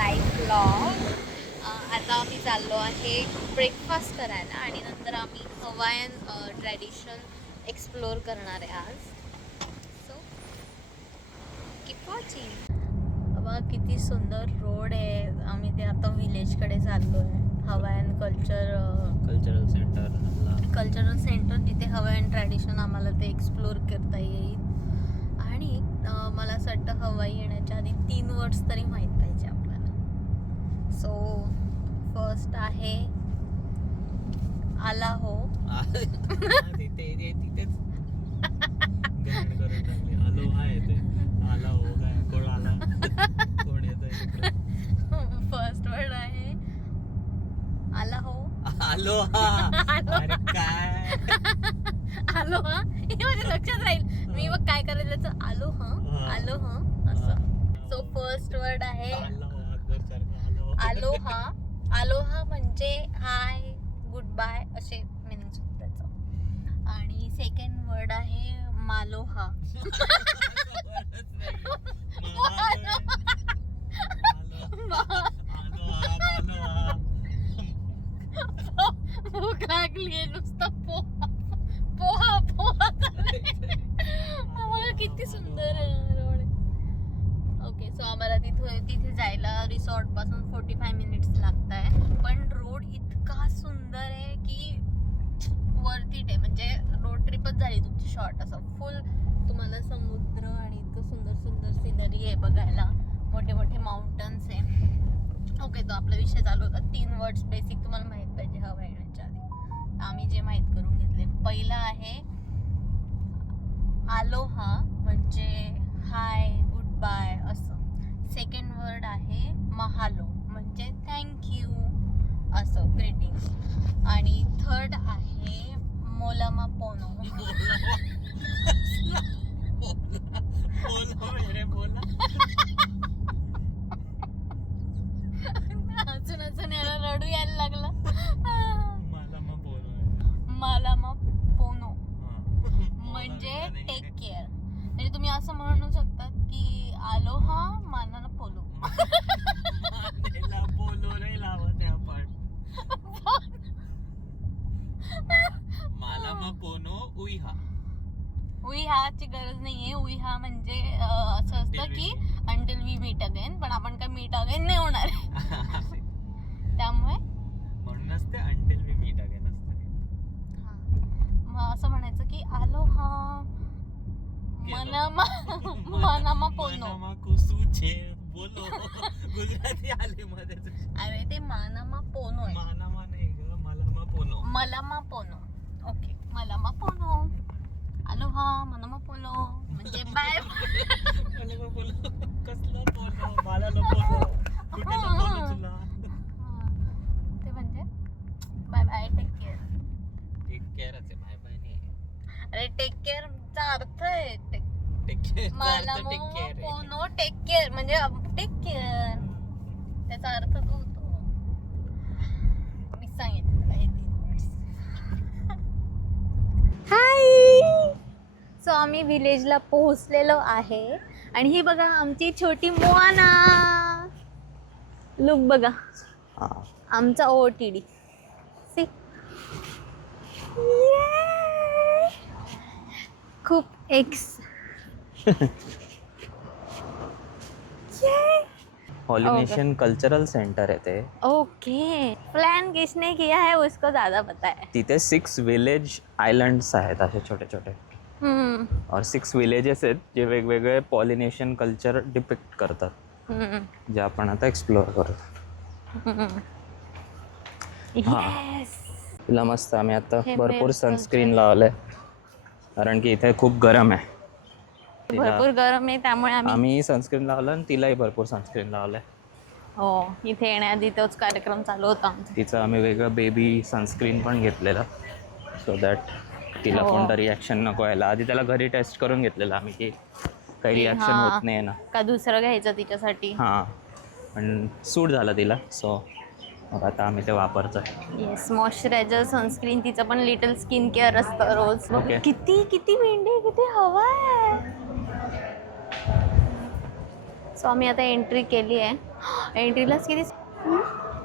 Live blog. आता आम्ही चाललो आहे ब्रेकफास्ट करायला आणि नंतर आम्ही हवायन ट्रॅडिशन एक्सप्लोअर करणार आहे आज. So keep watching. बघा किती सुंदर रोड आहे. आम्ही ते आता विलेजकडे चाललो आहे. हवायन कल्चरल सेंटर जिथे हवायन ट्रॅडिशन आम्हाला ते एक्सप्लोअर करता येईल. आणि मला असं वाटतं हवाई येण्याच्या आधी 3 वर्ड्स तरी माहीत पाहिजे आपल्याला. सो फर्स्ट आहे आला हो. फर्स्ट वर्ड आहे आला हो. आलो हा. अरे काय आलो हा हे माझ्या लक्षात राहील. मी मग काय करायचं आलो हा असं. सो फर्स्ट वर्ड आहे आलोहा. आलोहा म्हणजे हाय गुड बाय असे मिनिंग होतं त्याचं. आणि सेकंड वर्ड आहे मालोहा. भूक लागली आहे नुसतं पोहा मला किती सुंदर रोड आहे. ओके सो आम्हाला तिथे जायला रिसॉर्ट पासून 45 मिनिट्स लागत आहे. पण रोड इतका सुंदर आहे की वरती आहे. म्हणजे रोड ट्रिपच झाली तुमची शॉर्ट. असं फुल तुम्हाला समुद्र आणि इतकं सुंदर सुंदर सिनरी आहे बघायला. मोठे मोठे माउंटन्स आहे. ओके तो आपला विषय चालू होता. 3 वर्ड्स बेसिक तुम्हाला माहित पाहिजे हवा येण्याच्या आधी. आम्ही जे माहित करून घेतले. पहिला आहे आलोहा म्हणजे हाय गुड बाय असं. सेकंड वर्ड आहे महालो म्हणजे थँक्यू असं ग्रीटिंग. आणि थर्ड आहे मोलामा पोनो. अजून याला रडू यायला लागला. मालामा पोनो म्हणजे टेक केअर. म्हणजे तुम्ही असं म्हणू शकतात की आलोहा मानाला पोलो. पोलो रे लावत आपण. मालामा पोनो उईहा. उईहाची गरज नाहीये. उईहा म्हणजे असं असतं की अंटिल वी मीट अगेन. पण आपण काय मीट अगेन नाही होणार आहे. त्यामुळे म्हणूनच ते अंटिल वी मीट अगेन असतं. मग असं म्हणायचं की आलोहा मनामा पोनो. बोलो गुजराती आले मध्ये. अरे ते मानामा पोनो आहे. मानामा नाही ग, मलामा पोनो. मलामा पोनो. ओके मलामा पोनो. आलोहा मनामा पोनो म्हणजे बाय. मलामा पोनो कसलं पोनो मला पोनो कुठे पोनो तुला. ते म्हणजे bye bye take care. Take केअरच आहे बाय बाय नाही. अरे टेक केअर चा अर्थ आहे टेक केअर. मलामा पोनो टेक केअर म्हणजे टेक केअर. त्याचा अर्थ तो होतो. मी सांगितलं काही 3 वर्ड्स. हाय. सो आम्ही विलेजला पोहोचलेलो आहे. आणि ही बघा आमची छोटी मोआना. लुक बघा आमचा OOTD. सी खूप पॉलिनेशियन कल्चरल सेंटर है ते. ओके प्लान किसने किया है उसको ज्यादा पता है. तिथे 6 विलेज आयलंड्स आहेत असे छोटे छोटे. और 6 विलेजेस आहेत जे वेगवेगळे पॉलिनेशियन कल्चर डिपिक्ट करतात. जे आपण आता एक्सप्लोअर करतो. तिला मस्त आम्ही आता भरपूर सनस्क्रीन लावलंय कारण की इथे खूप गरम आहे. भरपूर गरम आहे त्यामुळे आम्ही सनस्क्रीन लावलं आणि तिलाही भरपूर सनस्क्रीन लावलंय. हो इथे येण्याआधी तोच कार्यक्रम चालू होता. तिचं आम्ही वेगळं बेबी सनस्क्रीन पण घेतलेलं सो दॅट तिला कोणता रिॲक्शन नको यायला. आधी त्याला घरी टेस्ट करून घेतलेलं आम्ही की काही रिॲक्शन होत नाही ना का दुसरं घ्यायचं तिच्यासाठी. हां पण सूट झालं तिला. सो मग आता आम्ही ते वापरतोय. येस मॉइश्चरायझर सनस्क्रीन तिचं पण लिटल स्किन केअर असतं रोज. किती किती मेंढी किती हवा आहे. सो आम्ही आता एंट्री केली आहे एंट्रीलाच किती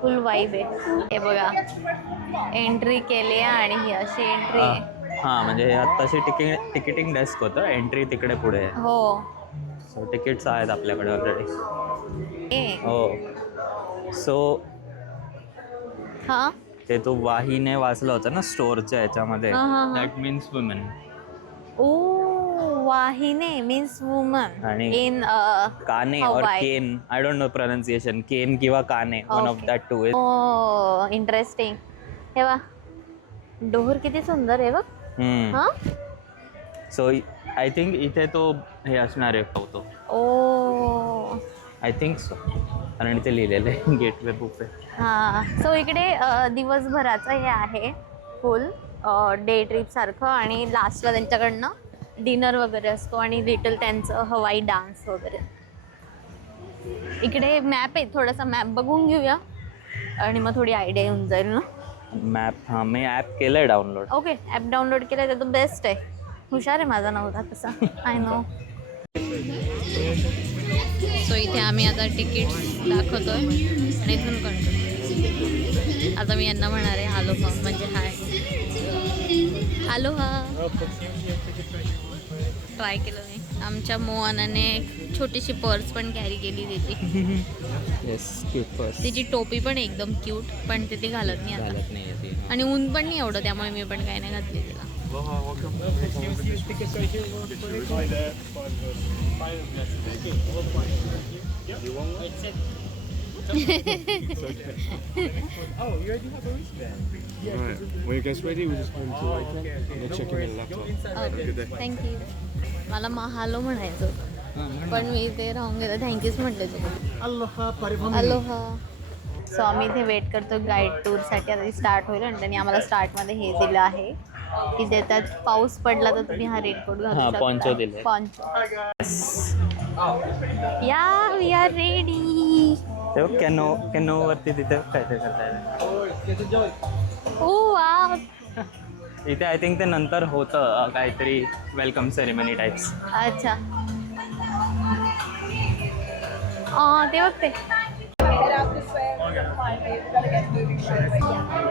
फुल वाईब आहे. हे बघा एंट्री केली आणि ही अशी एंट्री आहे. हां म्हणजे हे आत्ताशी तिकीटिंग डेस्क होतं, एंट्री तिकडे पुढे आहे. हो. सो तिकीट्स आहेत आपल्याकडे ऑलरेडी. हो. सो हां ते तू वाहीने वाचलं होतं ना स्टोअरच्या याच्यामध्ये, दॅट मीन्स वुमेन. ओ वाहिने मीन्स वुमन आणि इन काने और केन, आय डोंट नो प्रोनाउन्सिएशन, केन किंवा काने, one of that two. Oh interesting. हे बघ डोर किती सुंदर आहे बघ. हां सो आय थिंक इथे तो हे असणार आहे होतो. ओ आय थिंक सो, कारण इथे लिहिलेलं आहे गेटवे बुफे. हां सो इकडे दिवसभराचं हे आहे फुल डे ट्रिप सारखं आणि लास्टला त्यांच्याकडनं डिनर वगैरे असतो आणि लिटल त्यांचं हवाई डान्स वगैरे. इकडे मॅप आहे, थोडासा मॅप बघून घेऊया आणि मग थोडी आयडिया येऊन जाईल ना. मॅप हां मी ॲप केलं आहे डाउनलोड. ओके ॲप डाउनलोड केलं तर बेस्ट आहे. हुशार आहे माझा नवरा तसा. I know. सो इथे आम्ही आता तिकीट दाखवतोय आणि इथून करतो. आता मी यांना म्हणणार आहे आलोहा म्हणजे हाय. आलोहा ट्राय केलं नाही. आमच्या मोहनाने एक छोटीशी पर्स पण कॅरी केली त्याची. Yes cute purse. तिची टोपी पण एकदम क्यूट, पण ते घालत नाही आता. घालत नाही ती. आणि ऊन पण नाही एवढं, त्यामुळे मी पण काही नाही घातली तिला. Right. When it gets ready, we just put them to right there. And check in the laptop. Thank you. मला महालो म्हणायचं होतं पण मी ते राहून गेलं. थँक्यूच म्हटलं तुला. अलोहा. सो आम्ही इथे वेट करतो गाईड टूरसाठी. आता ती स्टार्ट होईल आणि त्यांनी आम्हाला स्टार्टमध्ये हे दिलं आहे की त्याच्यात पाऊस पडला तर तुम्ही हा रेनकोट घालू शकता. पॉन्चो दिले. पॉन्चो. या वी आर रेडी. तेव्हा कॅनो वरती तिथे काहीतरी करताय. ओ वाव. इथे आय थिंक ते नंतर होतं काहीतरी वेलकम सेरेमनी टाईप्स. अच्छा ते बघते.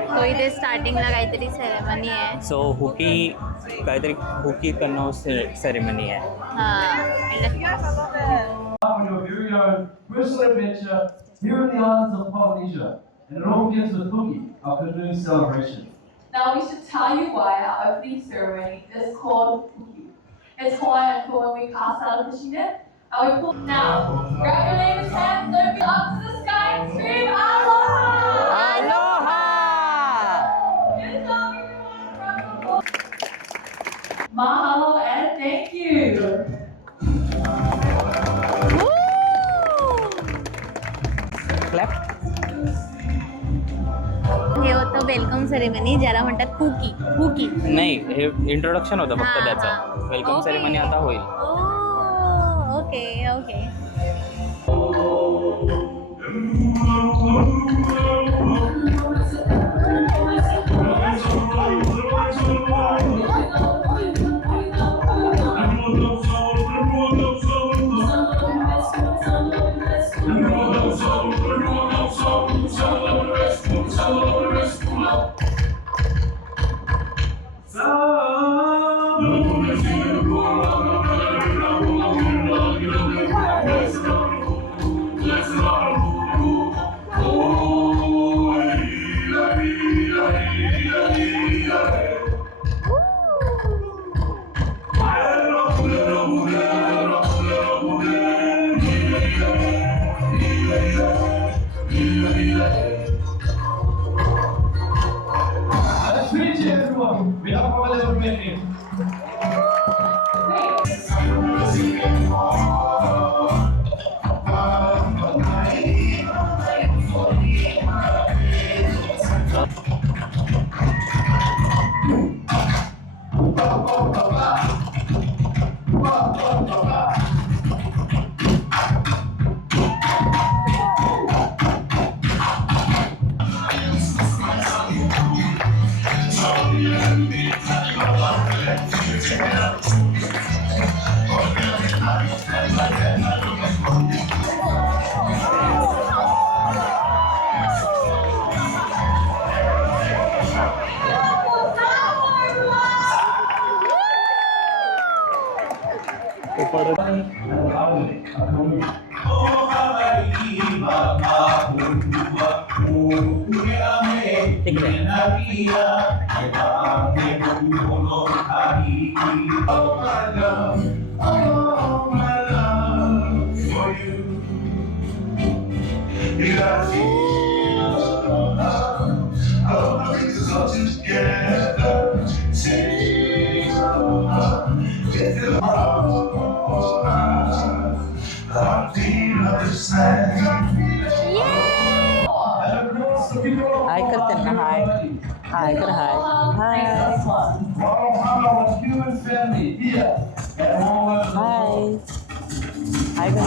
तो इथे स्टार्टिंगला काहीतरी सेरेमनी आहे. सो काहीतरी हुकी कनो सेरेमनी आहे. On your very own personal adventure here in the islands of Polynesia, and it all begins with Huki, our canoe celebration. Now we should tell you why our opening ceremony is called Huki. It's Hawaiian for when we pass out of the shine and we pull. Now, grab your neighbor's hands, open up to the sky and scream Aloha! Aloha! Good job, everyone. Round of applause. Mahalo and thank you. Clap. हे होतं welcome ceremony, ज्याला म्हणतात हुकी. हुकी नाही हे introduction होतं फक्त हां, त्याचं. हां. Welcome okay. सेरेमनी आता होईल. Okay okay. Let's meet you, everyone. We have our little menu. हाय कर त्यांना हाय हाय कर हाय हाय Human family here at home. हाय हाय कर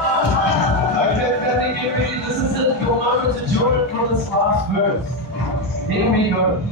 Okay, family, get ready. This is it. Go over to Jordan for this last verse. Here we go.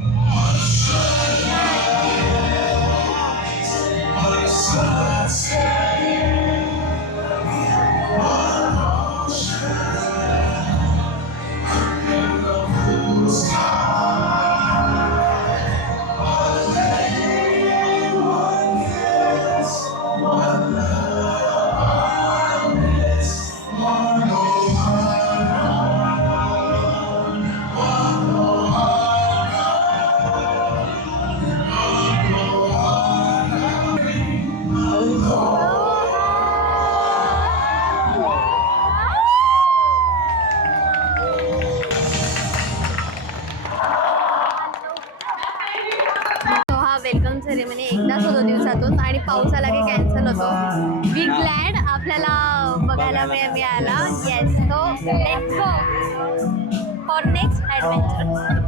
तो हा welcome ceremony एकदाच होतो दिवसातून आणि पाऊस आला की कॅन्सल होतो. वी ग्लॅड आपल्याला बघायला मिळाला. येस, तो let's go for next adventure.